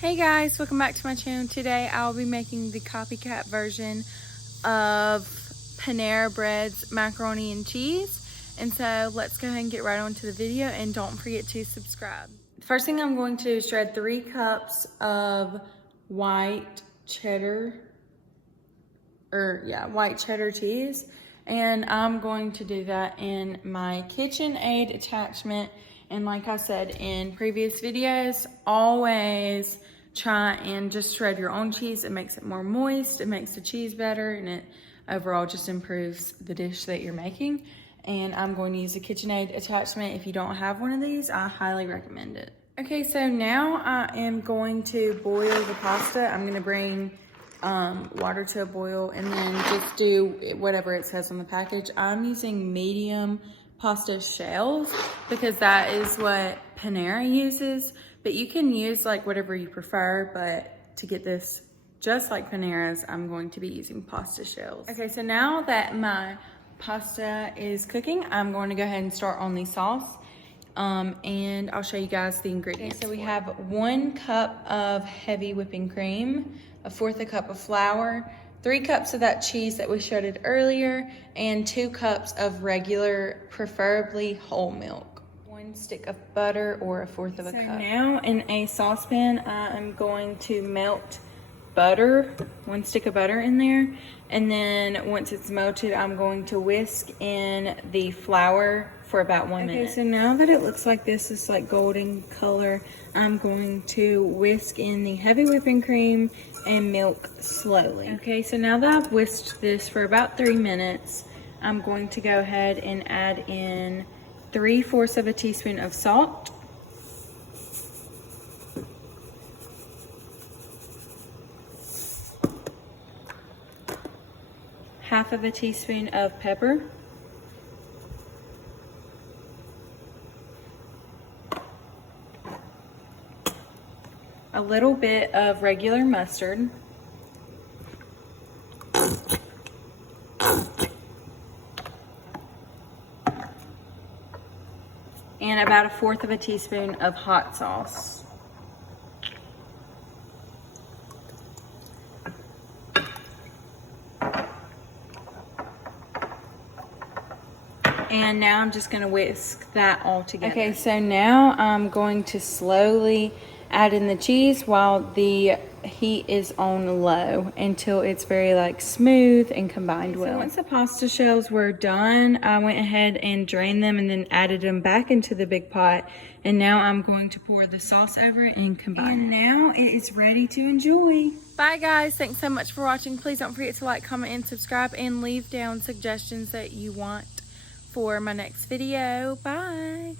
Hey guys, welcome back to my channel. Today I'll be making the copycat version of Panera Bread's macaroni and cheese. And so let's go ahead and get right on to the video, and don't forget to subscribe. First thing I'm going to do is shred 3 cups of white cheddar cheese. And I'm going to do that in my KitchenAid attachment. And like I said in previous videos, always try and just shred your own cheese. It makes it more moist, it makes the cheese better, and it overall just improves the dish that you're making. And I'm going to use a KitchenAid attachment. If you don't have one of these, I highly recommend it. Okay, so now I am going to boil the pasta. I'm gonna bring water to a boil and then just do whatever it says on the package. I'm using medium pasta shells because that is what Panera uses, but you can use like whatever you prefer, but to get this just like Panera's, I'm going to be using pasta shells. Okay, so now that my pasta is cooking, I'm going to go ahead and start on the sauce, and I'll show you guys the ingredients. Okay, so we have 1 cup of heavy whipping cream, 1/4 cup of flour, 3 cups of that cheese that we shredded earlier, and 2 cups of regular, preferably whole milk. 1 stick of butter or 1/4 of a cup. So now in a saucepan, I am going to melt butter, 1 stick of butter in there. And then once it's melted, I'm going to whisk in the flour for about 1 minute. Okay, so now that it looks like this is like golden color, I'm going to whisk in the heavy whipping cream and milk slowly. Okay, so now that I've whisked this for about 3 minutes, I'm going to go ahead and add in 3/4 of a teaspoon of salt, half of a teaspoon of pepper, a little bit of regular mustard, and about 1/4 of a teaspoon of hot sauce. And now I'm just gonna whisk that all together. Okay, so now I'm going to slowly add in the cheese while the heat is on low until it's very like smooth and combined well. So once the pasta shells were done, I went ahead and drained them and then added them back into the big pot. And now I'm going to pour the sauce over it and combine. And now it is ready to enjoy. Bye guys, thanks so much for watching. Please don't forget to like, comment, and subscribe, and leave down suggestions that you want for my next video. Bye.